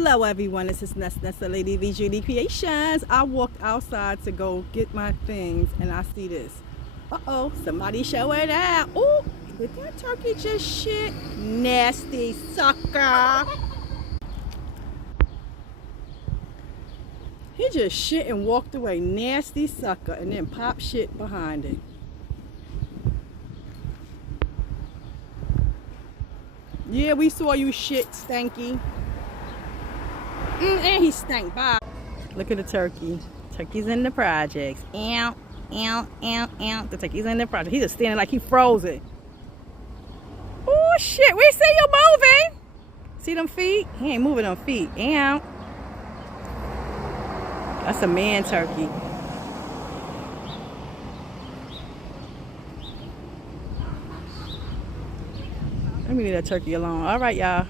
Hello everyone, this is Nessa Lady V Judy Creations. I walked outside to go get my things and I see this. Uh-oh, somebody show it out. Ooh, did that turkey just shit? Nasty sucker. He just shit and walked away. Nasty sucker, and then pop shit behind it. Yeah, we saw you shit, stanky. And he stank. Bye. Look at the turkey. Turkey's in the projects. Ow, ow, ow, ow. The turkey's in the project. He's just standing like he frozen. Oh shit, we see you moving. See them feet? He ain't moving them feet. Ow. That's a man turkey. Let me leave that turkey alone. All right, y'all.